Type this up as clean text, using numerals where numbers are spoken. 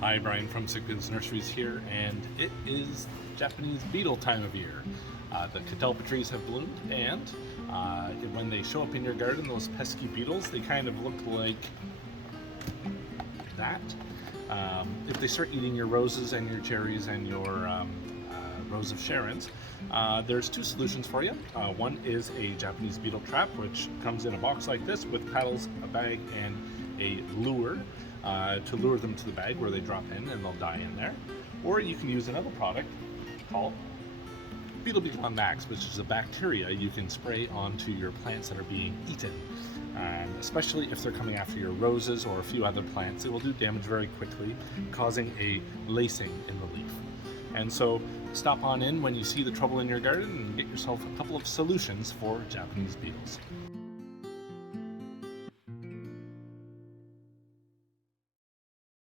Hi, Brian from Sipkens Nurseries here, and it is Japanese beetle time of year. The catalpa trees have bloomed, and when they show up in your garden, those pesky beetles, they kind of look like that. If they start eating your roses and your cherries and your Rose of Sharons, there's two solutions for you. One is a Japanese beetle trap, which comes in a box like this with paddles, a bag, and a lure to lure them to the bag where they drop in and they'll die in there. Or you can use another product called Beetle Max, which is a bacteria you can spray onto your plants that are being eaten. And especially if they're coming after your roses or a few other plants, it will do damage very quickly, causing a lacing in the leaf. And so stop on in when you see the trouble in your garden and get yourself a couple of solutions for Japanese beetles.